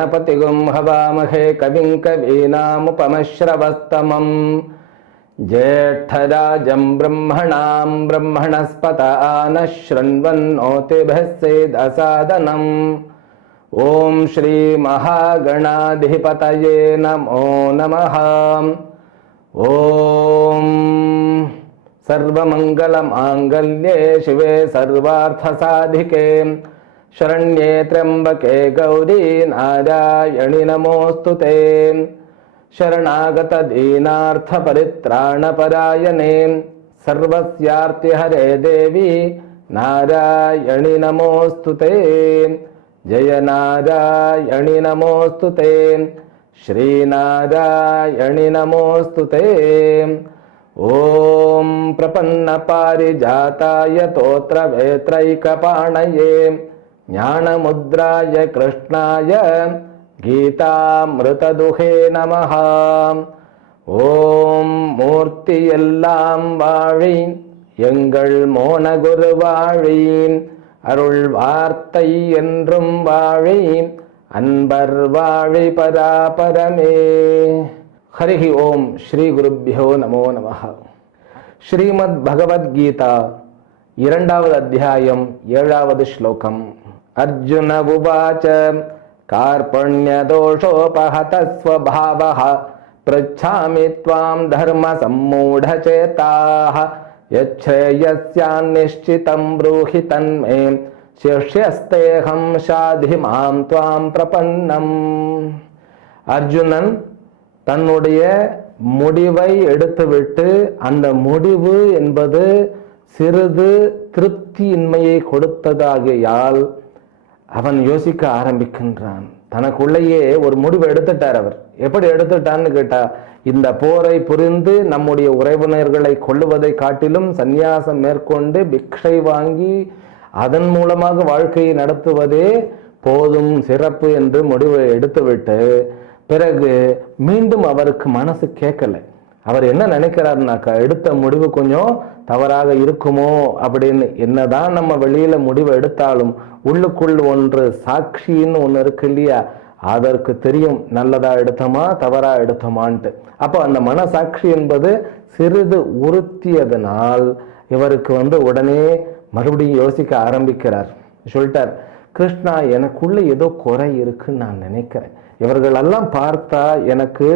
गणपतिगुं हवामहे कविं कवीनामुपमश्रवस्तमम्। ज्येष्ठराजं ब्रह्मणां ब्रह्मणस्पत सेदसादनम्। ॐ श्रीमहागणाधिपतये नमो नमः। ॐ सर्वमङ्गलमाङ्गल्ये शिवे सर्वार्थसाधिके शरण्ये त्र्यम्बके गौरी नारायणि नमोऽस्तु ते शरणागतदीनार्थपरित्राणपरायणे सर्वस्यार्तिहरे देवी नारायणि नमोऽस्तु ते जय नारायणि नमोऽस्तु ते श्रीनारायणि नमोऽस्तु ते ॐ प्रपन्नपारिजाताय तोत्रवेत्रैकपाणये ஞானமுத்ராய கிருஷ்ணாய கீதாமிருததுகே நம ஓம் மூர்த்தி எல்லாம் வாழி எங்கள் மோனகுரு வாழி அருள் வார்த்தை என்றும் வாழி அன்பர் வாழி பராபரமே. ஹரிஹி ஓம் ஸ்ரீ குருப்பியோ நமோ நம ஸ்ரீமத் பகவத்கீதா இரண்டாவது அத்தியாயம் ஏழாவது ஸ்லோகம். அர்ஜுன உவாச்ச कार्पण्यदोषोपहतः स्वभावः पृच्छामि त्वां धर्मसम्मूढचेताः यच्छ्रेयस्यान्निश्चितं ब्रूहि तन्मे शिष्यस्तेऽहं शाधि मां त्वां प्रपन्नम् அர்ஜுனன் தன்னுடைய முடிவை எடுத்துவிட்டு அந்த முடிவு என்பது சிறிது திருப்தியின்மையை கொடுத்ததாகையால் அவன் யோசிக்க ஆரம்பிக்கின்றான். தனக்குள்ளேயே ஒரு முடிவு எடுத்துட்டார் அவர். எப்படி எடுத்துட்டான்னு கேட்டா இந்த போரை புரிந்து நம்முடைய உறவினர்களை கொள்ளுவதை காட்டிலும் சந்நியாசம் மேற்கொண்டு பிக்ஷை வாங்கி அதன் மூலமாக வாழ்க்கையை நடத்துவதே போதும் சிறப்பு என்று முடிவை எடுத்துவிட்டு பிறகு மீண்டும் அவருக்கு மனசு கேட்கலை. அவர் என்ன நினைக்கிறாருனாக்கா எடுத்த முடிவு கொஞ்சம் தவறாக இருக்குமோ அப்படின்னு என்னதான் நம்ம வெளியில முடிவு எடுத்தாலும் உள்ளுக்குள் ஒன்று சாட்சின்னு ஒன்று இருக்கு இல்லையா? அதற்கு தெரியும் நல்லதா எடுத்தோமா தவறா எடுத்தோமான்ட்டு. அப்போ அந்த மனசாட்சி என்பது சிறிது உறுத்தியதனால் இவருக்கு வந்து உடனே மறுபடியும் யோசிக்க ஆரம்பிக்கிறார். சொல்லிட்டார் கிருஷ்ணா எனக்குள்ள ஏதோ குறை இருக்குன்னு நான் நினைக்கிறேன். இவர்களெல்லாம் பார்த்தா எனக்கு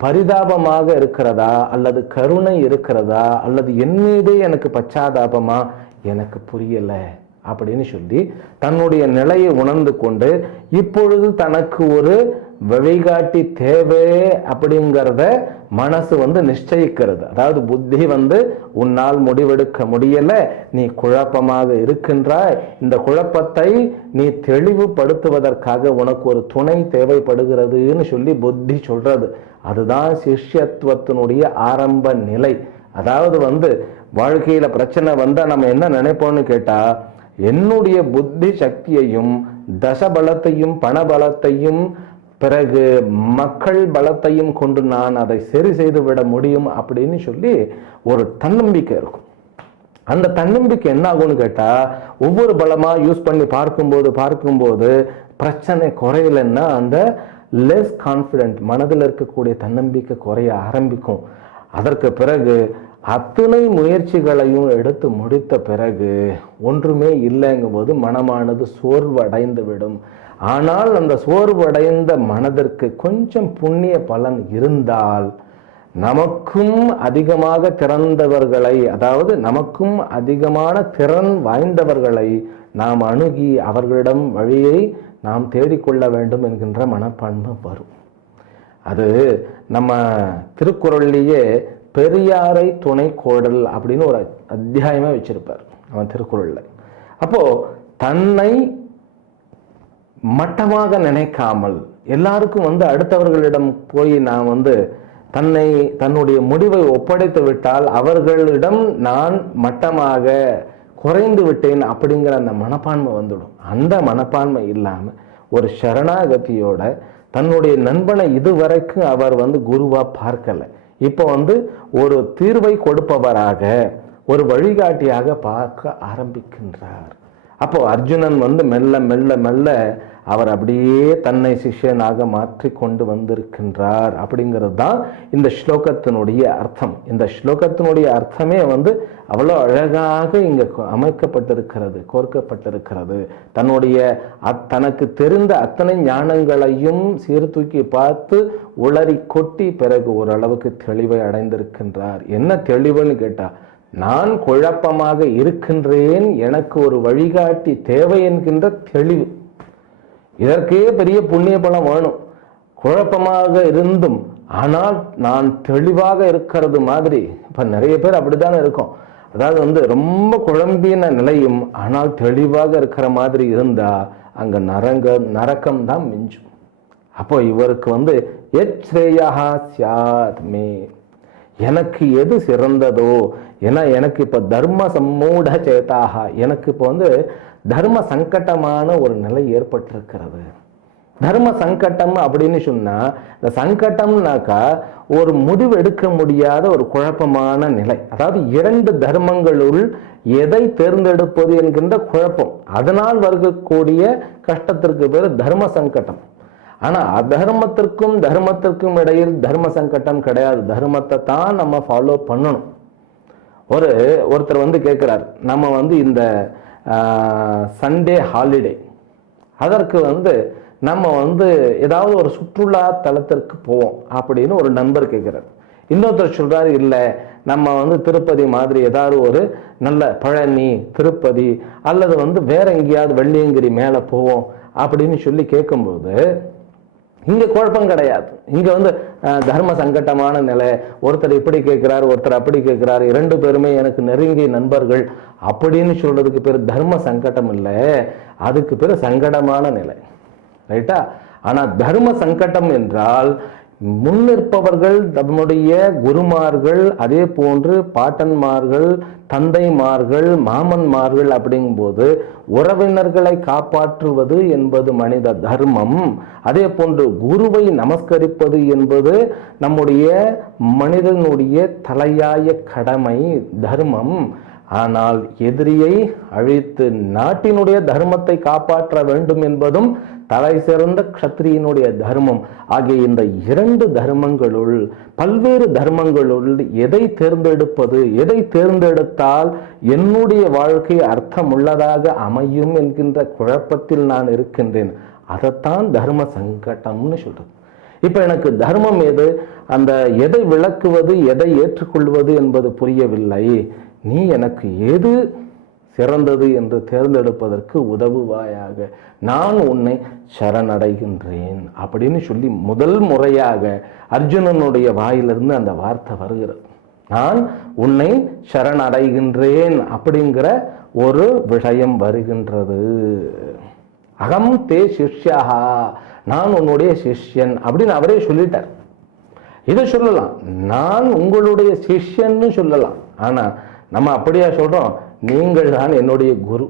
பரிதாபமாக இருக்கிறதா? அல்லது கருணை இருக்கிறதா? அல்லது என் மீதே எனக்கு பச்சாதாபமா? எனக்கு புரியலை. அப்படின்னு சொல்லி தன்னுடைய நிலையை உணர்ந்து கொண்டு இப்பொழுது தனக்கு ஒரு வழிகாட்டி தேவை அப்படிங்கிறத மனசு வந்து நிச்சயிக்கிறது. அதாவது புத்தி வந்து உன்னால் முடிவெடுக்க முடியல நீ குழப்பமாக இருக்கின்றாய். இந்த குழப்பத்தை நீ தெளிவுபடுத்துவதற்காக உனக்கு ஒரு துணை தேவைப்படுகிறதுன்னு சொல்லி புத்தி சொல்றது. அதுதான் சிஷ்யத்துவத்தினுடைய ஆரம்ப நிலை. அதாவது வந்து வாழ்க்கையில பிரச்சனை வந்தா நம்ம என்ன நினைப்போம்னு கேட்டா என்னுடைய புத்தி சக்தியையும் தசபலத்தையும் பணபலத்தையும் பிறகு மக்கள் பலத்தையும் கொண்டு நான் அதை சரி செய்து விட முடியும் அப்படின்னு சொல்லி ஒரு தன்னம்பிக்கை இருக்கும். அந்த தன்னம்பிக்கை என்ன ஆகும்னு கேட்டால் ஒவ்வொரு பலமாக யூஸ் பண்ணி பார்க்கும்போது பார்க்கும்போது பிரச்சனை குறையலன்னா அந்த லெஸ் கான்ஃபிடென்ட் மனதில் இருக்கக்கூடிய தன்னம்பிக்கை குறைய ஆரம்பிக்கும். அதற்கு பிறகு அத்தனை முயற்சிகளையும் எடுத்து முடித்த பிறகு ஒன்றுமே இல்லைங்கும் போது மனமானது சோர்வடைந்து விடும். ஆனால் அந்த சோர்வடைந்த மனதிற்கு கொஞ்சம் புண்ணிய பலன் இருந்தால் நமக்கும் அதிகமாக திறந்தவர்களை அதாவது நமக்கும் அதிகமான திறன் வாய்ந்தவர்களை நாம் அணுகி அவர்களிடம் வழியை நாம் தேடிக்கொள்ள வேண்டும் என்கின்ற மனப்பான்மை வரும். அது நம்ம திருக்குறள்லேயே பெரியாரை துணை கோடல் அப்படின்னு ஒரு அத்தியாயமே வச்சிருப்பார் அவன் திருக்குறளில். அப்போது தன்னை மட்டமாக நினைக்காமல் எல்லாருக்கும் வந்து அடுத்தவர்களிடம் போய் நான் வந்து தன்னை தன்னுடைய முடிவை ஒப்படைத்து விட்டால் அவர்களிடம் நான் மட்டமாக குறைந்து விட்டேன் அப்படிங்கிற அந்த மனப்பான்மை வந்துடும். அந்த மனப்பான்மை இல்லாமல் ஒரு சரணாகதியோட தன்னுடைய நண்பனை இதுவரைக்கும் அவர் வந்து குருவா பார்க்கல. இப்போ வந்து ஒரு தீர்வை கொடுப்பவராக ஒரு வழிகாட்டியாக பார்க்க ஆரம்பிக்கின்றார். அப்போ அர்ஜுனன் வந்து மெல்ல மெல்ல மெல்ல அவர் அப்படியே தன்னை சிஷ்யனாக மாற்றி கொண்டு வந்திருக்கின்றார் அப்படிங்கிறது தான் இந்த ஸ்லோகத்தினுடைய அர்த்தம். இந்த ஸ்லோகத்தினுடைய அர்த்தமே வந்து அவ்வளோ அழகாக இங்கே அமைக்கப்பட்டிருக்கிறது கோர்க்கப்பட்டிருக்கிறது. தன்னுடைய அத்- தனக்கு தெரிந்த அத்தனை ஞானங்களையும் சீர்தூக்கி பார்த்து உளறி கொட்டி பிறகு ஓரளவுக்கு தெளிவை அடைந்திருக்கின்றார். என்ன தெளிவுன்னு கேட்டால் நான் குழப்பமாக இருக்கின்றேன் எனக்கு ஒரு வழிகாட்டி தேவை என்கின்ற தெளிவு. இதற்கே பெரிய புண்ணிய பலம் வேணும். குழப்பமாக இருந்தும் ஆனால் நான் தெளிவாக இருக்கிறது மாதிரி இப்போ நிறைய பேர் அப்படித்தானே இருக்கோம். அதாவது வந்து ரொம்ப குழம்பின நிலையும் ஆனால் தெளிவாக இருக்கிற மாதிரி இருந்தா அங்க நரங்க நரக்கம் தான் மிஞ்சும். அப்போ இவருக்கு வந்து எச் ஸ்ரேயா சியாத் மே. எனக்கு எது சிறந்ததோ? ஏன்னா எனக்கு இப்போ தர்ம சம்மூட சேதாக எனக்கு இப்போ வந்து தர்ம சங்கட்டமான ஒரு நிலை ஏற்பட்டிருக்கிறது. தர்ம சங்கட்டம் அப்படின்னு சொன்னால் இந்த சங்கட்டம்னாக்கா ஒரு முடிவு எடுக்க முடியாத ஒரு குழப்பமான நிலை. அதாவது இரண்டு தர்மங்களுள் எதை தேர்ந்தெடுப்பது என்கின்ற குழப்பம். அதனால் வருகக்கூடிய கஷ்டத்திற்கு பேர் தர்ம சங்கட்டம். ஆனா அதர்மத்திற்கும் தர்மத்திற்கும் இடையில் தர்ம சங்கட்டம் கிடையாது. தர்மத்தை தான் நம்ம ஃபாலோ பண்ணணும். ஒரு ஒருத்தர் வந்து கேட்குறார் நம்ம வந்து இந்த சண்டே ஹாலிடே அதற்கு வந்து நம்ம வந்து ஏதாவது ஒரு சுற்றுலா தலத்திற்கு போவோம் அப்படின்னு ஒரு நண்பர் கேட்குறார். இன்னொருத்தர் சொல்கிறார் இல்லை நம்ம வந்து திருப்பதி மாதிரி ஏதாவது ஒரு நல்ல பழனி திருப்பதி அல்லது வந்து வேற எங்கேயாவது வெள்ளியங்கிரி மேலே போவோம். அப்படின்னு சொல்லி கேட்கும்போது இங்க குழப்பம் கிடையாது. இங்க வந்து தர்ம சங்கட்டமான நிலை ஒருத்தர் இப்படி கேட்கிறார் ஒருத்தர் அப்படி கேட்கிறார் இரண்டு பேருமே எனக்கு நெருங்கிய நண்பர்கள் அப்படின்னு சொல்றதுக்கு பேர் தர்ம சங்கடம் இல்லை. அதுக்கு பேர் சங்கடமான நிலை. ரைட்டா? ஆனா தர்ம சங்கடம் என்றால் முன்னிற்பவர்கள் நம்முடைய குருமார்கள் அதே போன்று பாட்டன்மார்கள் தந்தைமார்கள் மாமன்மார்கள் அப்படிங்கும்போது உறவினர்களை காப்பாற்றுவது என்பது மனித தர்மம். அதே போன்று குருவை நமஸ்கரிப்பது என்பது நம்முடைய மனிதனுடைய தலையாய கடமை தர்மம். ஆனால் எதிரியை அழித்து நாட்டினுடைய தர்மத்தை காப்பாற்ற வேண்டும் என்பதும் தலை சிறந்த க்ஷத்ரியனுடைய தர்மம். ஆகிய இந்த இரண்டு தர்மங்களுள் பல்வேறு தர்மங்களுள் எதை தேர்ந்தெடுப்பது எதை தேர்ந்தெடுத்தால் என்னுடைய வாழ்க்கை அர்த்தமுள்ளதாக அமையும் என்கின்ற குழப்பத்தில் நான் இருக்கின்றேன். அதைத்தான் தர்ம சங்கடம்னு சொல்றது. இப்ப எனக்கு தர்மம் எது? அந்த எதை விளக்குவது எதை ஏற்றுக்கொள்வது என்பது புரியவில்லை. நீ எனக்கு எது சிறந்தது என்று தேர்ந்தெடுப்பதற்கு உதவுவாயாக. நான் உன்னை சரணடைகின்றேன் அப்படின்னு சொல்லி முதல் முறையாக அர்ஜுனனுடைய வாயிலிருந்து அந்த வார்த்தை வருகிறது. நான் உன்னை சரணடைகின்றேன் அப்படிங்கிற ஒரு விஷயம் வருகின்றது. அகம் தே சிஷ்யா நான் உன்னுடைய சிஷ்யன் அப்படின்னு அவரே சொல்லிட்டார். இதை சொல்லலாம். நான் உங்களுடைய சிஷ்யன்னு சொல்லலாம். ஆனால் நம்ம அப்படியா சொல்கிறோம் நீங்கள் தான் என்னுடைய குரு.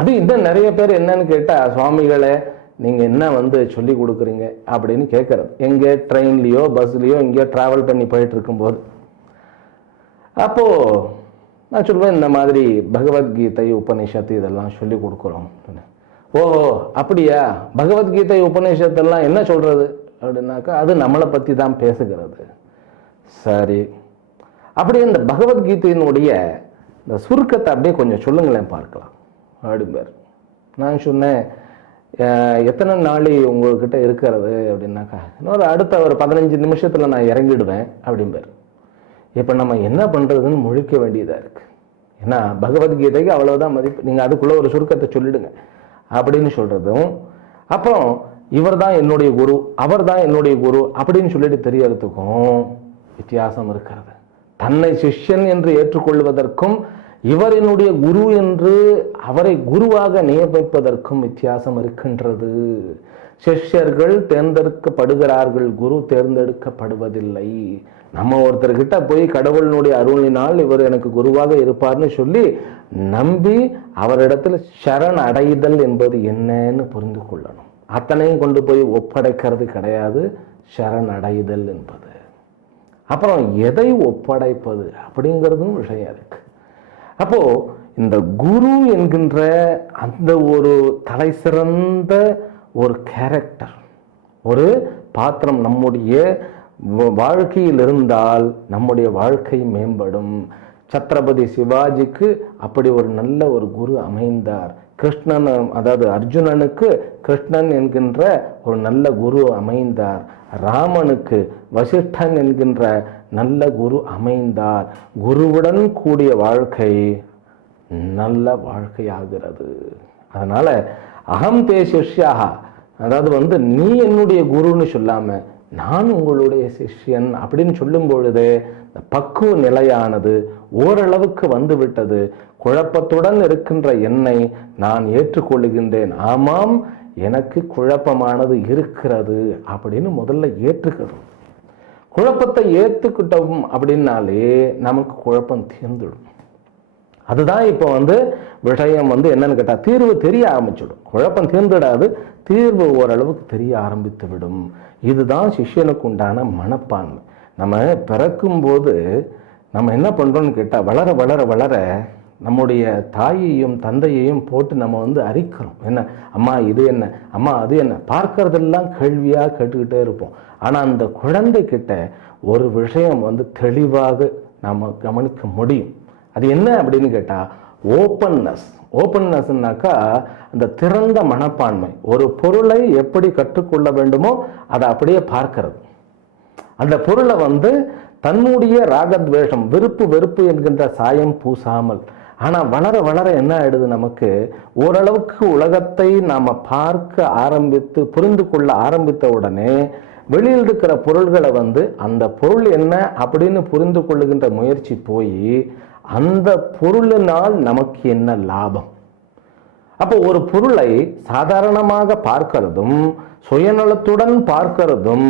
அது இன்னும் நிறைய பேர் என்னன்னு கேட்டால் சுவாமிகளை நீங்கள் என்ன வந்து சொல்லி கொடுக்குறீங்க? அப்படின்னு கேட்குறது எங்கே ட்ரெயின்லேயோ பஸ்லேயோ எங்கேயோ ட்ராவல் பண்ணி போயிட்டு இருக்கும்போது அப்போ நான் சொல்லுவேன் இந்த மாதிரி பகவத்கீதை உபநிஷத்து இதெல்லாம் சொல்லி கொடுக்குறோம். ஓஹோ அப்படியா? பகவத்கீதை உபநிஷத்தெல்லாம் என்ன சொல்கிறது அப்படின்னாக்கா அது நம்மளை பற்றி தான் பேசுகிறது. சரி. அப்படியே இந்த பகவத்கீதையினுடைய இந்த சுருக்கத்தை அப்படியே கொஞ்சம் சொல்லுங்களேன் பார்க்கலாம். அப்படிம்பார் நான் சொன்னேன் எத்தனை நாளை உங்கள்கிட்ட இருக்கிறது அப்படின்னாக்கா இன்னொரு அடுத்த ஒரு பதினஞ்சு நிமிஷத்தில் நான் இறங்கிடுவேன் அப்படிம்பார். இப்போ நம்ம என்ன பண்ணுறதுன்னு முழிக்க வேண்டியதாக இருக்குது ஏன்னா பகவத்கீதைக்கு அவ்வளோதான் மதிப்பு. நீங்கள் அதுக்குள்ளே ஒரு சுருக்கத்தை சொல்லிடுங்க. அப்படின்னு சொல்கிறதும் அப்புறம் இவர் தான் என்னுடைய குரு அவர் தான் என்னுடைய குரு அப்படின்னு சொல்லிட்டு தெரியறதுக்கும் வித்தியாசம் இருக்கிறது. தன்னை சிஷ்யன் என்று ஏற்றுக்கொள்வதற்கும் இவர் என்னுடைய குரு என்று அவரை குருவாக நியமிப்பதற்கும் வித்தியாசம் இருக்கின்றது. சிஷ்யர்கள் தேர்ந்தெடுக்கப்படுகிறார்கள் குரு தேர்ந்தெடுக்கப்படுவதில்லை. நம்ம ஒருத்தர்கிட்ட போய் கடவுளினுடைய அருளினால் இவர் எனக்கு குருவாக இருப்பார்னு சொல்லி நம்பி அவரிடத்தில் சரண் அடைதல் என்பது என்னன்னு புரிந்து கொள்ளணும். அத்தனையும் கொண்டு போய் ஒப்படைக்கிறது கிடையாது சரண் அடைதல் என்பது. அப்புறம் எதை ஒப்படைப்பது அப்படிங்கிறதும் விஷயம் இருக்கு. அப்போது இந்த குரு என்கின்ற அந்த ஒரு தலை சிறந்த ஒரு கேரக்டர் ஒரு பாத்திரம் நம்முடைய வாழ்க்கையில் இருந்தால் நம்முடைய வாழ்க்கை மேம்படும். சத்ரபதி சிவாஜிக்கு அப்படி ஒரு நல்ல ஒரு குரு அமைந்தார். கிருஷ்ணன் அதாவது அர்ஜுனனுக்கு கிருஷ்ணன் என்கின்ற ஒரு நல்ல குரு அமைந்தார். ராமனுக்கு வசிஷ்டன் என்கின்ற நல்ல குரு அமைந்தார். குருவுடன் கூடிய வாழ்க்கை நல்ல வாழ்க்கையாகிறது. அதனால அகம் தே சிஷ்யாக அதாவது வந்து நீ என்னுடைய குருன்னு சொல்லாம நான் உங்களுடைய சிஷ்யன் அப்படின்னு சொல்லும் பொழுது பக்குவ நிலையானது ஓரளவுக்கு வந்து விட்டது குழப்பத்துடன் இருக்கின்ற என்னை நான் ஏற்றுக்கொள்ளுகின்றேன் ஆமாம் எனக்கு குழப்பமானது இருக்கிறது அப்படின்னு முதல்ல ஏற்றுக்கணும். குழப்பத்தை ஏற்றுக்கிட்டோம் அப்படின்னாலே நமக்கு குழப்பம் தீர்ந்துடும். அதுதான் இப்போ வந்து விஷயம் வந்து என்னன்னு கேட்டால் தீர்வு தெரிய ஆரம்பிச்சிடும். குழப்பம் தீர்ந்துடாது தீர்வு ஓரளவுக்கு தெரிய ஆரம்பித்து விடும். இதுதான் சிஷ்யனுக்கு உண்டான மனப்பான்மை. நம்ம பிறக்கும்போது நம்ம என்ன பண்ணுறோன்னு கேட்டால் வளர வளர வளர நம்முடைய தாயையும் தந்தையையும் போட்டு நம்ம வந்து அரிக்கிறோம். என்ன? அம்மா இது என்ன? அம்மா அது என்ன? பார்க்கறதெல்லாம் கேள்வியாக கேட்டுக்கிட்டே இருப்போம். ஆனால் அந்த குழந்தைக்கிட்ட ஒரு விஷயம் வந்து தெளிவாக நாம் கவனிக்க முடியும். அது என்ன அப்படின்னு கேட்டால் ஓப்பன்னஸ் ஓப்பன்னஸ்னாக்கா அந்த திறந்த மனப்பான்மை. ஒரு பொருளை எப்படி கற்றுக்கொள்ள வேண்டுமோ அதை அப்படியே பார்க்கறது. அந்த பொருளை வந்து தன்னுடைய ராகத்வேஷம் வெறுப்பு வெறுப்பு என்கின்ற சாயம் பூசாமல் ஆனால் வளர வளர என்ன ஆயிடுது நமக்கு? ஓரளவுக்கு உலகத்தை நாம் பார்க்க ஆரம்பித்து புரிந்து கொள்ள ஆரம்பித்த உடனே வெளியில் இருக்கிற பொருள்களை வந்து அந்த பொருள் என்ன அப்படின்னு புரிந்து கொள்ளுகின்ற முயற்சி போய் அந்த பொருளினால் நமக்கு என்ன லாபம்? அப்போ ஒரு பொருளை சாதாரணமாக பார்க்கிறதும் சுயநலத்துடன் பார்க்கிறதும்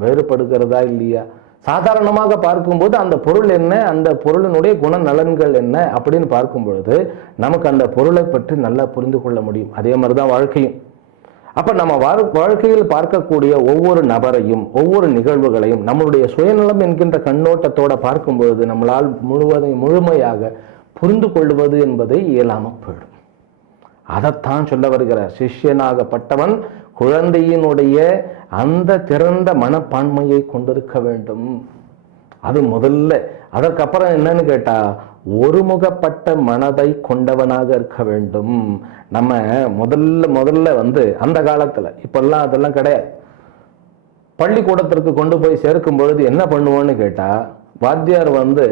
வேறுபடுகிறதா இல்லையா? சாதாரணமாக பார்க்கும்போது அந்த பொருள் என்ன? அந்த பொருளினுடைய குணநலன்கள் என்ன? அப்படின்னு பார்க்கும் பொழுது நமக்கு அந்த பொருளை பற்றி நல்லா புரிந்து கொள்ள முடியும். அதே மாதிரி தான் வாழ்க்கையும். அப்போ நம்ம வாழ்- வாழ்க்கையில் பார்க்கக்கூடிய ஒவ்வொரு நபரையும் ஒவ்வொரு நிகழ்வுகளையும் நம்மளுடைய சுயநலம் என்கின்ற கண்ணோட்டத்தோட பார்க்கும் பொழுது நம்மளால் முழுவதையும் முழுமையாக புரிந்து கொள்வது என்பதை இயலாமல் போயிடும். அதைத்தான் சொல்ல வருகிறார். சிஷ்யனாகப்பட்டவன் குழந்தையினுடைய அந்த திறந்த மனப்பான்மையை கொண்டிருக்க வேண்டும். அது முதல்ல. அதற்கப்புறம் என்னன்னு கேட்டா ஒருமுகப்பட்ட மனதை கொண்டவனாக இருக்க வேண்டும். நம்ம முதல்ல முதல்ல வந்து அந்த காலத்துல இப்பெல்லாம் அதெல்லாம் கிடையாது. பள்ளிக்கூடத்திற்கு கொண்டு போய் சேர்க்கும் பொழுது என்ன பண்ணுவோன்னு கேட்டா வாத்தியார் வந்து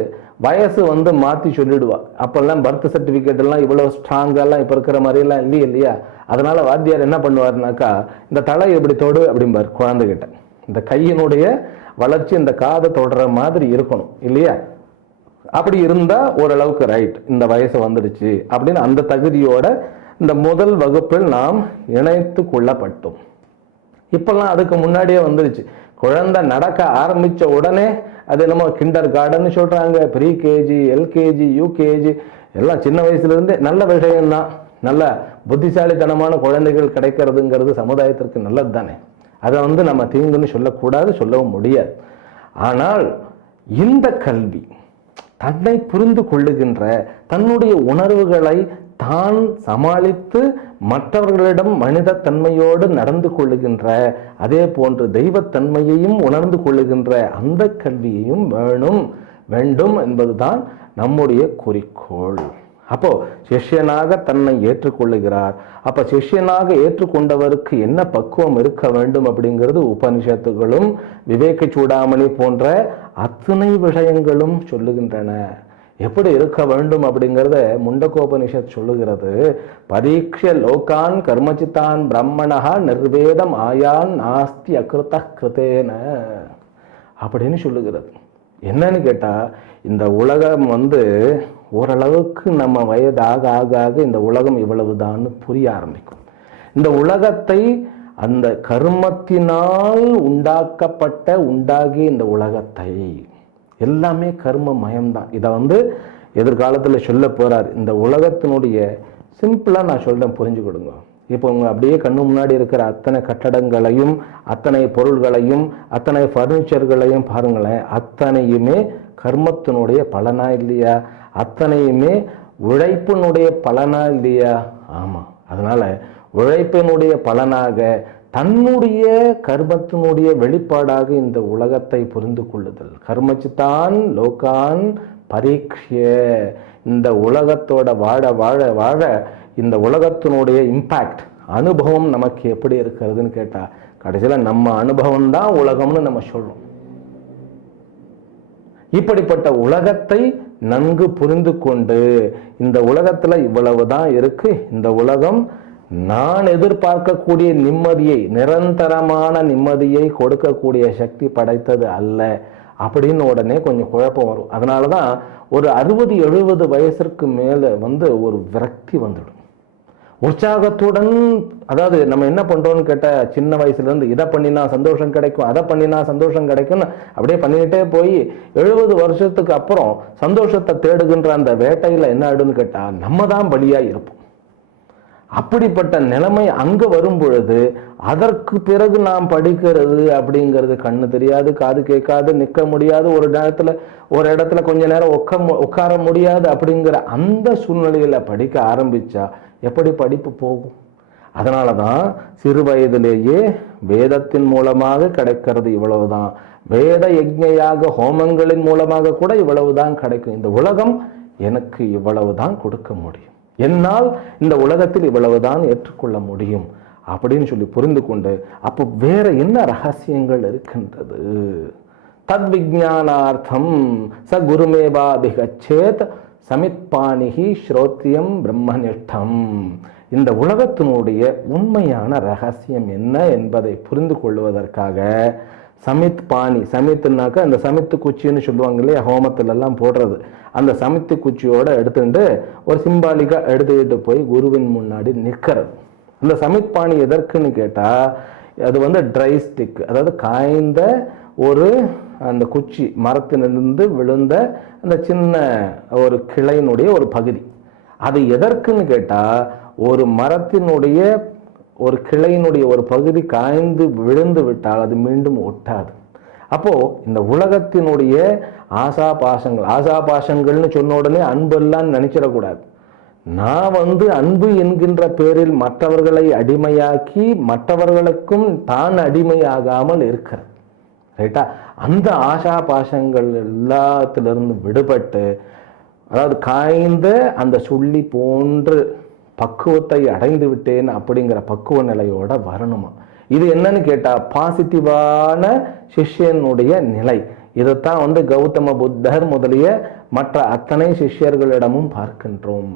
வயசு வந்து மாற்றி சொல்லிடுவா. அப்போல்லாம் பர்த் சர்டிஃபிகேட்டெல்லாம் எல்லாம் ஸ்ட்ராங்கெல்லாம் இப்போ இருக்கிற மாதிரிலாம் இல்லையே இல்லையா? அதனால வாத்தியார் என்ன பண்ணுவாருனாக்கா இந்த தலை எப்படி தொடு அப்படிம்பார் குழந்தைகிட்ட. இந்த கையினுடைய வளர்ச்சி இந்த காதை தொடுற மாதிரி இருக்கணும் இல்லையா? அப்படி இருந்தால் ஓரளவுக்கு ரைட் இந்த வயசு வந்துடுச்சு அப்படின்னு அந்த தகுதியோட இந்த முதல் வகுப்பில் நாம் இணைத்து கொள்ளப்பட்டோம். இப்பெல்லாம் அதுக்கு முன்னாடியே வந்துடுச்சு. குழந்தை நடக்க ஆரம்பிச்ச உடனே அது என்னமோ கிண்டர் கார்டன் சொல்கிறாங்க ப்ரீ கேஜி எல்கேஜி யூகேஜி எல்லாம் சின்ன வயசுல இருந்தே நல்ல விஷயம்தான். நல்ல புத்திசாலித்தனமான குழந்தைகள் கிடைக்கிறதுங்கிறது சமுதாயத்திற்கு நல்லது தானே அதை வந்து நம்ம தீங்குன்னு சொல்லக்கூடாது சொல்லவும் முடியாது. ஆனால் இந்த கல்வி தன்னை புரிந்து கொள்ளுகின்ற தன்னுடைய உணர்வுகளை தான் சமாளித்து மற்றவர்களிடம் மனித தன்மையோடு நடந்து கொள்ளுகின்ற அதே போன்று தெய்வத்தன்மையையும் உணர்ந்து கொள்ளுகின்ற அந்த கல்வியையும் வேணும் வேண்டும் என்பதுதான் நம்முடைய குறிக்கோள். அப்போ சிஷ்யனாக தன்னை ஏற்றுக்கொள்ளுகிறார். அப்ப சிஷ்யனாக ஏற்றுக்கொண்டவருக்கு என்ன பக்குவம் இருக்க வேண்டும் அப்படிங்கிறது உபனிஷத்துகளும் விவேக சூடாமணி போன்ற அத்தனை விஷயங்களும் சொல்லுகின்றன. எப்படி இருக்க வேண்டும் அப்படிங்கிறத முண்டகோபனிஷத் சொல்லுகிறது. பரீட்ச லோகான் கர்மச்சித்தான் பிரம்மணா நிர்வேதம் ஆயான் நாஸ்தி அகிருத்த கிருதேன அப்படின்னு சொல்லுகிறது. என்னன்னு கேட்டால் இந்த உலகம் வந்து ஓரளவுக்கு நம்ம வயதாக ஆக ஆக ஆக இந்த உலகம் இவ்வளவுதான்னு புரிய ஆரம்பிக்கும். இந்த உலகத்தை அந்த கர்மத்தினால் உண்டாக்கப்பட்ட உண்டாகி இந்த உலகத்தை எல்லாமே கர்ம மயம்தான் இதை வந்து எதிர்காலத்தில் சொல்ல போகிறார் இந்த உலகத்தினுடைய சிம்பிளாக நான் சொல்கிறேன் புரிஞ்சு கொடுங்க இப்போ உங்க அப்படியே கண்ணு முன்னாடி இருக்கிற அத்தனை கட்டடங்களையும் அத்தனை பொருள்களையும் அத்தனை ஃபர்னிச்சர்களையும் பாருங்களேன். அத்தனையுமே கர்மத்தினுடைய பலனா இல்லையா? அத்தனையுமே உழைப்பினுடைய பலனா இல்லையா? ஆமாம் அதனால் உழைப்பினுடைய பலனாக தன்னுடைய கர்மத்தினுடைய வெளிப்பாடாக இந்த உலகத்தை புரிந்து கொள்ளுதல். கர்மச்சித்தான் லோகான் பரீட்சிய இந்த உலகத்தோட வாழ வாழ வாழ இந்த உலகத்தினுடைய இம்பேக்ட் அனுபவம் நமக்கு எப்படி இருக்கிறதுன்னு கேட்டா கடைசியில நம்ம அனுபவம் தான் உலகம்னு நம்ம சொல்றோம். இப்படிப்பட்ட உலகத்தை நன்கு புரிந்து கொண்டு இந்த உலகத்துல இவ்வளவுதான் இருக்கு இந்த உலகம் நான் எதிர்பார்க்கக்கூடிய நிம்மதியை நிரந்தரமான நிம்மதியை கொடுக்கக்கூடிய சக்தி படைத்தது அல்ல அப்படின்னு உடனே கொஞ்சம் குழப்பம் வரும். அதனால தான் ஒரு அறுபது எழுபது வயசிற்கு மேலே வந்து ஒரு விரக்தி வந்துடும். உற்சாகத்துடன் அதாவது நம்ம என்ன பண்ணுறோன்னு கேட்டால் சின்ன வயசுலேருந்து இதை பண்ணினா சந்தோஷம் கிடைக்கும் அதை பண்ணினா சந்தோஷம் கிடைக்கும்னு அப்படியே பண்ணிக்கிட்டே போய் எழுபது வருஷத்துக்கு அப்புறம் சந்தோஷத்தை தேடுகின்ற அந்த வேட்டையில் என்ன ஆயிடும்னு கேட்டால் நம்ம தான் பலியாக இருப்போம். அப்படிப்பட்ட நிலைமை அங்க வரும் பொழுது அதற்கு பிறகு நாம் படிக்கிறது அப்படிங்கிறது கண்ணு தெரியாது காது கேட்காது நிற்க முடியாது ஒரு நேரத்துல ஒரு இடத்துல கொஞ்ச நேரம் உட்க உட்கார முடியாது அப்படிங்கிற அந்த சூழ்நிலையில படிக்க ஆரம்பிச்சா எப்படி படிப்பு போகும்? அதனால தான் சிறு வயதிலேயே வேதத்தின் மூலமாக கிடைக்கிறது இவ்வளவுதான். வேத யஜ்ஞையாக ஹோமங்களின் மூலமாக கூட இவ்வளவுதான் கிடைக்கும். இந்த உலகம் எனக்கு இவ்வளவுதான் கொடுக்க முடியும். என்னால் இந்த உலகத்தில் இவ்வளவுதான் ஏற்றுக்கொள்ள முடியும் அப்படின்னு சொல்லி புரிந்து கொண்டு அப்போ வேற என்ன ரகசியங்கள் இருக்கின்றது? தத் விஜானார்த்தம் ச குருமேவாபிகச்சேத் சமித்பாணிகி ஸ்ரோத்ரியம் பிரம்மனிஷ்டம். இந்த உலகத்தினுடைய உண்மையான ரகசியம் என்ன என்பதை புரிந்து கொள்வதற்காக சமித் பாணி. சமித்துனாக்க அந்த சமித்து குச்சின்னு சொல்லுவாங்க இல்லையா ஹோமத்துலலாம் போடுறது. அந்த சமித்து குச்சியோட எடுத்துட்டு ஒரு சிம்பாலிக்காக எடுத்துக்கிட்டு போய் குருவின் முன்னாடி நிற்கிறது அந்த சமித் பாணி எதற்குன்னு கேட்டால் அது வந்து ட்ரை ஸ்டிக் அதாவது காய்ந்த ஒரு அந்த குச்சி மரத்திலிருந்து விழுந்த அந்த சின்ன ஒரு கிளையினுடைய ஒரு பகுதி. அது எதற்குன்னு கேட்டால் ஒரு மரத்தினுடைய ஒரு கிளையினுடைய ஒரு பகுதி காய்ந்து விழுந்து விட்டால் அது மீண்டும் ஒட்டாது. அப்போ இந்த உலகத்தினுடைய ஆசா பாசங்கள் ஆசா பாசங்கள்னு சொன்ன உடனே அன்பெல்லாம் நினைச்சிடக்கூடாது. நான் வந்து அன்பு என்கின்ற பேரில் மற்றவர்களை அடிமையாக்கி மற்றவர்களுக்கும் தான் அடிமையாகாமல் இருக்கிறேன். ரைட்டா அந்த ஆசா பாசங்கள் எல்லாத்திலிருந்து விடுபட்டு அதாவது காய்ந்த அந்த சுள்ளி போன்று பக்குவத்தை அடைந்து விட்டேன் அப்படிங்கிற பக்குவ நிலையோட வரணுமா? இது என்னன்னு கேட்டா பாசிட்டிவான சிஷ்யனுடைய நிலை. இதைத்தான் வந்து கௌதம புத்தர் முதலிய மற்ற அத்தனை சிஷ்யர்களிடமும் பார்க்கின்றோம்.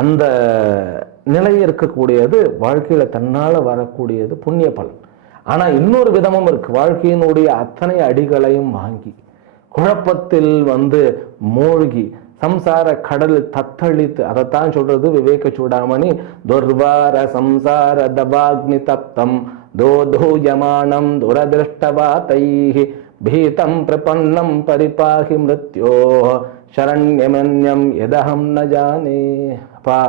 அந்த நிலை இருக்கக்கூடியது வாழ்க்கையில தன்னால வரக்கூடியது புண்ணிய பலன். ஆனா இன்னொரு விதமும் இருக்கு. வாழ்க்கையினுடைய அத்தனை அடிகளையும் வாங்கி குழப்பத்தில் வந்து மூழ்கி சம்சார கடல் தத்தளித்து அதைத்தான் சொல்றது விவேக சூடாமணி. துர்வார சம்சார தபாக்னி தப்தம் தோதூயமானம் துரதிருஷ்டவா தைஹி பீதம் பிரபன்னம் பரிபாகி மிருத்யோ சரண்யமன்யம் எதகம் ந ஜானே. அப்பா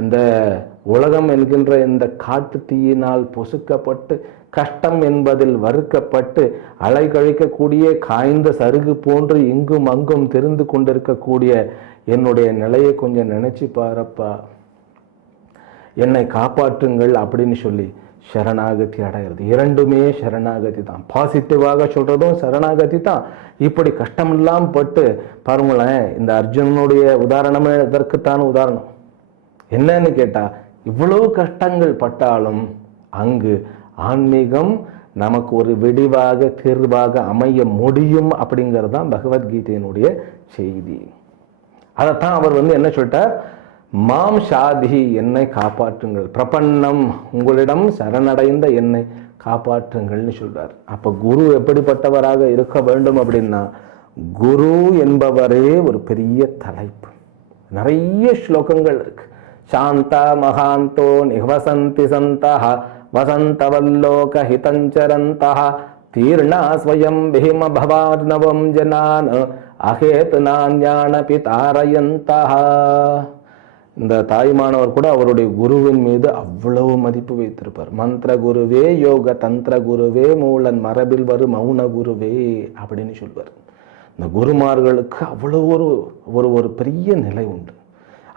இந்த உலகம் என்கின்ற இந்த காட்டு தீயினால் பொசுக்கப்பட்டு கஷ்டம் என்பதில் வறுக்கப்பட்டு அலைகழிக்கக்கூடிய காய்ந்த சருகு போன்று இங்கும் அங்கும் தெரிந்து கொண்டிருக்கக்கூடிய என்னுடைய நிலையை கொஞ்சம் நினைச்சு பாருப்பா. என்னை காப்பாற்றுங்கள் அப்படின்னு சொல்லி சரணாகதி அடைகிறது. இரண்டுமே சரணாகதி தான். பாசிட்டிவாக சொல்றதும் சரணாகதி தான். இப்படி கஷ்டமெல்லாம் பட்டு பாருங்களேன் இந்த அர்ஜுனனுடைய உதாரணமே இதற்குத்தான் உதாரணம். என்னன்னு கேட்டா இவ்வளவு கஷ்டங்கள் பட்டாலும் அங்கு ஆன்மீகம் நமக்கு ஒரு வெடிவாக தீர்வாக அமைய முடியும் அப்படிங்கிறது தான் பகவத்கீதையினுடைய செய்தி. அதைத்தான் அவர் வந்து என்ன சொல்லிட்டார்? மாம் சாதி என்னை காப்பாற்றுங்கள். பிரபன்னம் உங்களிடம் சரணடைந்த என்னை காப்பாற்றுங்கள்னு சொல்றார். அப்ப குரு எப்படிப்பட்டவராக இருக்க வேண்டும் அப்படின்னா குரு என்பவரே ஒரு பெரிய தலைப்பு. நிறைய ஸ்லோகங்கள் இருக்கு. சாந்தா மகாந்தோ நிகவசந்தி சந்தா வசந்தவல்லோக ஹிதஞ்சரந்தா தீர்ணா ஸ்வயம் பீம பவார்ணவம் ஜனான் அகேத் நாஞான பிதாரயந்தா இந்த தாய்மானவர் கூட அவருடைய குருவின் மீது அவ்வளவு மதிப்பு வைத்திருப்பார். மந்திர குருவே யோக தந்திர குருவே மூலன் மரபில் வரும் மௌன குருவே அப்படின்னு சொல்வார். இந்த குருமார்களுக்கு அவ்வளோ ஒரு ஒரு ஒரு பெரிய நிலை உண்டு.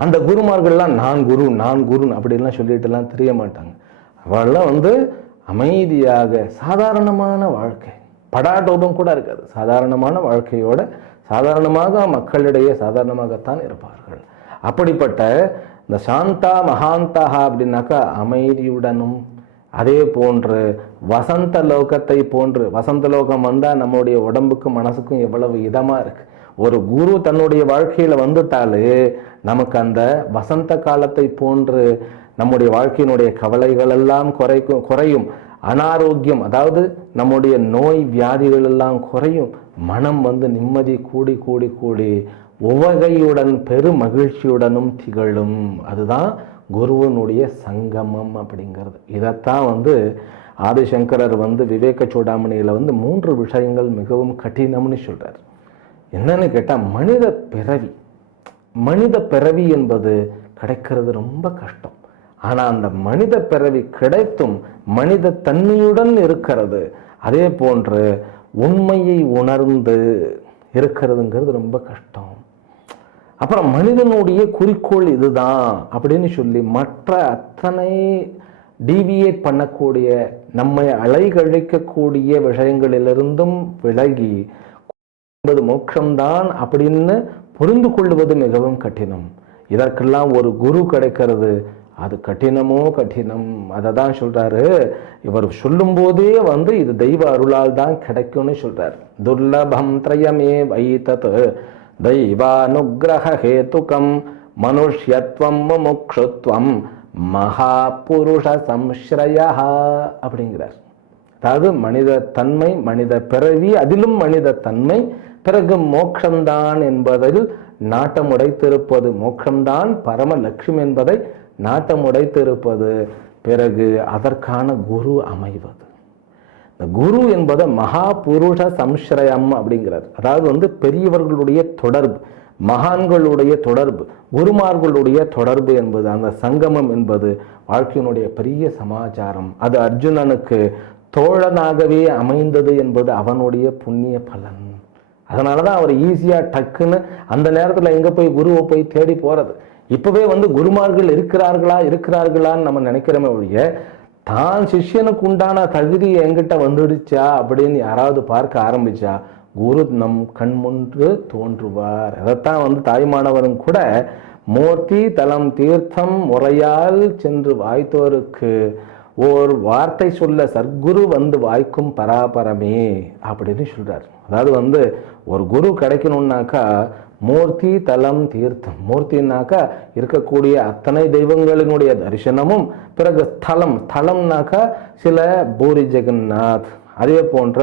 அந்த குருமார்கள்லாம் நான் குரு நான் குரு அப்படின்லாம் சொல்லிட்டுலாம் தெரிய மாட்டாங்க. அவெல்லாம் வந்து அமைதியாக சாதாரணமான வாழ்க்கை. படாடோபம் கூட இருக்காது. சாதாரணமான வாழ்க்கையோட சாதாரணமாக மக்களிடையே சாதாரணமாகத்தான் இருப்பார்கள். அப்படிப்பட்ட இந்த சாந்தா மகாந்தா அப்படின்னாக்கா அமைதியுடனும் அதே போன்று வசந்த லோகத்தை போன்று வசந்த லோகம் வந்தால் நம்முடைய உடம்புக்கும் மனசுக்கும் எவ்வளவு இதமாக இருக்குது ஒரு குரு தன்னுடைய வாழ்க்கையில் வந்துட்டாலே நமக்கு அந்த வசந்த காலத்தை போன்று நம்முடைய வாழ்க்கையினுடைய கவலைகள் எல்லாம் குறைக்கும் குறையும். அனாரோக்கியம் அதாவது நம்முடைய நோய் வியாதிகள் எல்லாம் குறையும். மனம் வந்து நிம்மதி கூடி கூடி கூடி உவகையுடன் பெரு மகிழ்ச்சியுடனும் திகழும். அதுதான் குருவனுடைய சங்கமம் அப்படிங்கிறது. இதைத்தான் வந்து ஆதிசங்கரர் வந்து விவேக சூடாமணியில் வந்து மூன்று விஷயங்கள் மிகவும் கடினம்னு சொல்கிறார் என்னன்னு கேட்டால் மனித பிறவி. மனித பிறவி என்பது கிடைக்கிறது ரொம்ப கஷ்டம். ஆனால் அந்த மனித பிறவி கிடைத்தும் மனித தன்மையுடன் இருக்கிறது. அதே போன்று உண்மையை உணர்ந்து இருக்கிறதுங்கிறது ரொம்ப கஷ்டம். அப்புறம் மனிதனுடைய குறிக்கோள் இதுதான் அப்படின்னு சொல்லி மற்ற அத்தனை டீவியேட் பண்ணக்கூடிய நம்மை அலைகழிக்கக்கூடிய விஷயங்களிலிருந்தும் விலகி என்பது மோட்சம்தான் அப்படின்னு புரிந்து கொள்வது மிகவும் கடினம். இதற்கெல்லாம் ஒரு குரு கிடைக்கிறது. அது கடினமோ கடினம். அதை தான் சொல்றாரு. இவர் சொல்லும்போதே வந்து இது தெய்வ அருளால் தான் கிடைக்கும்னு சொல்கிறார் துர்லபம் திரயமே வைத்தத். தெய்வானுகிரக ஹேதுகம் மனுஷ்யத்வம் முமுக்ஷுத்வம் மகாபுருஷ சம்ஸ்ரயா அப்படிங்கிறார். அதாவது மனித தன்மை மனித பிறவி அதிலும் மனித தன்மை பிறகு மோட்சம்தான் என்பதில் நாட்டம் உடைத்திருப்பது மோட்சம்தான் பரம லட்சுமி என்பதை நாட்டம் உடைத்திருப்பது பிறகு அதற்கான குரு அமைவது. இந்த குரு என்பதை மகா புருஷ சம்ஸ்ரயம் அப்படிங்கிறார் அதாவது வந்து பெரியவர்களுடைய தொடர்பு மகான்களுடைய தொடர்பு குருமார்களுடைய தொடர்பு என்பது அந்த சங்கமம் என்பது வாழ்க்கையினுடைய பெரிய சமாச்சாரம். அது அர்ஜுனனுக்கு தோழனாகவே அமைந்தது என்பது அவனுடைய புண்ணிய பலன். அதனால தான் அவர் ஈஸியாக டக்குன்னு அந்த நேரத்தில் எங்கே போய் குருவை போய் தேடி போகிறது இப்போவே வந்து குருமார்கள் இருக்கிறார்களா இருக்கிறார்களான்னு நம்ம நினைக்கிறோமே ஒழிய தான் சிஷ்யனுக்கு உண்டான தகுதி என்கிட்ட வந்துடுச்சா அப்படின்னு யாராவது பார்க்க ஆரம்பிச்சா குரு நம் கண் முன்று தோன்றுவார். அதைத்தான் வந்து தாய்மானவரும் கூட மூர்த்தி தலம் தீர்த்தம் முறையால் சென்று வாய்த்தோருக்கு ஓர் வார்த்தை சொல்ல சர்க்குரு வந்து வாய்க்கும் பராபரமே அப்படின்னு சொல்றார். அதாவது வந்து ஒரு குரு கிடைக்கணும்னாக்கா மூர்த்தி தலம் தீர்த்தம். மூர்த்தினாக்கா இருக்கக்கூடிய அத்தனை தெய்வங்களினுடைய தரிசனமும் பிறகு ஸ்தலம். ஸ்தலம்னாக்கா சில பூரி ஜெகநாத். அதே போன்ற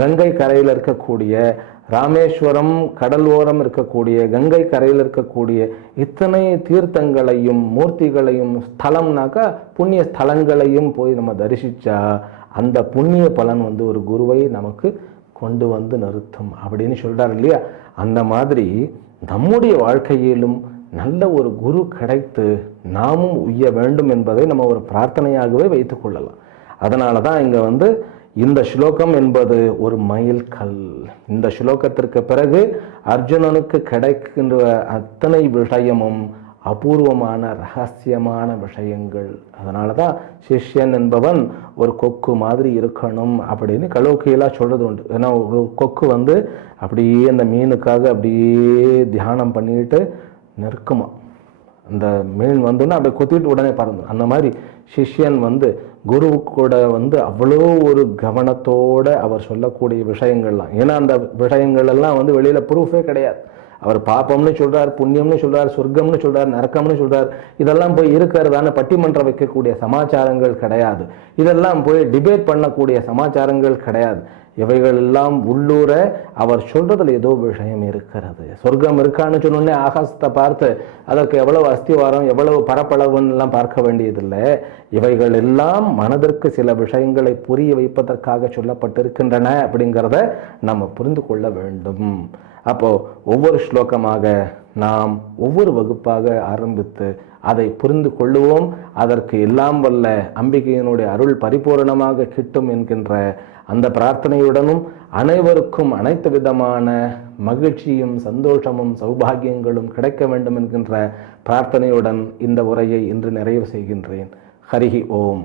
கங்கை கரையில் இருக்கக்கூடிய ராமேஸ்வரம் கடல் ஓரம் இருக்கக்கூடிய கங்கை கரையில் இருக்கக்கூடிய இத்தனை தீர்த்தங்களையும் மூர்த்திகளையும் ஸ்தலம்னாக்கா புண்ணிய ஸ்தலங்களையும் போய் நம்ம தரிசித்தா அந்த புண்ணிய பலன் வந்து ஒரு குருவை நமக்கு கொண்டு வந்து நிறுத்தும் அப்படின்னு சொல்கிறார் இல்லையா? அந்த மாதிரி நம்முடைய வாழ்க்கையிலும் நல்ல ஒரு குரு கிடைத்து நாமும் உய்ய வேண்டும் என்பதை நம்ம ஒரு பிரார்த்தனையாகவே வைத்துக்கொள்ளலாம் அதனால தான் இங்கே வந்து இந்த ஸ்லோகம் என்பது ஒரு மயில் கல். இந்த ஸ்லோகத்திற்கு பிறகு அர்ஜுனனுக்கு கிடைக்கின்ற அத்தனை விஷயமும் அபூர்வமான ரகசியமான விஷயங்கள். அதனால தான் சிஷ்யன் என்பவன் ஒரு கொக்கு மாதிரி இருக்கணும் அப்படின்னு கலோக்கியெல்லாம் சொல்கிறது உண்டு. ஏன்னா ஒரு கொக்கு வந்து அப்படியே அந்த மீனுக்காக அப்படியே தியானம் பண்ணிட்டு நிற்குமா அந்த மீன் வந்துன்னா அப்படியே கொத்திட்டு உடனே பறந்துடும் அந்த மாதிரி சிஷ்யன் வந்து குரு கூட வந்து அவ்வளோ ஒரு கவனத்தோடு அவர் சொல்லக்கூடிய விஷயங்கள்லாம். ஏன்னா அந்த விஷயங்கள் எல்லாம் வந்து வெளியில் ப்ரூஃபே கிடையாது. அவர் பாப்பம்னு சொல்றார் புண்ணியம்னு சொல்றார் சொர்க்கம்னு சொல்றார் நரக்கம்னு சொல்றார். இதெல்லாம் போய் இருக்கிறதான பட்டிமன்றம் வைக்கக்கூடிய சமாச்சாரங்கள் கிடையாது. இதெல்லாம் போய் டிபேட் பண்ணக்கூடிய சமாச்சாரங்கள் கிடையாது. இவைகளெல்லாம் உள்ளூர அவர் சொல்றதுல ஏதோ விஷயம் இருக்கிறது. சொர்க்கம் இருக்கான்னு சொன்னோடனே ஆகாசத்தை பார்த்து அதற்கு எவ்வளவு அஸ்திவாரம் எவ்வளவு பரப்பளவுன்னு எல்லாம் பார்க்க வேண்டியதில்லை. இவைகள் எல்லாம் மனதிற்கு சில விஷயங்களை புரிய வைப்பதற்காக சொல்லப்பட்டிருக்கின்றன அப்படிங்கிறத நம்ம புரிந்து கொள்ள வேண்டும். அப்போ ஒவ்வொரு ஸ்லோகமாக நாம் ஒவ்வொரு வகுப்பாக ஆரம்பித்து அதை புரிந்து கொள்ளுவோம். அதற்கு எல்லாம் வல்ல அம்பிகையினுடைய அருள் பரிபூரணமாக கிட்டும் என்கின்ற அந்த பிரார்த்தனையுடனும் அனைவருக்கும் அனைத்து விதமான மகிழ்ச்சியும் சந்தோஷமும் சௌபாகியங்களும் கிடைக்க வேண்டும் என்கின்ற பிரார்த்தனையுடன் இந்த உரையை இன்று நிறைவு செய்கின்றேன். ஹரிஹி ஓம்.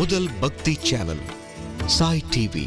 முதல் பக்தி சேனல் சாய் டிவி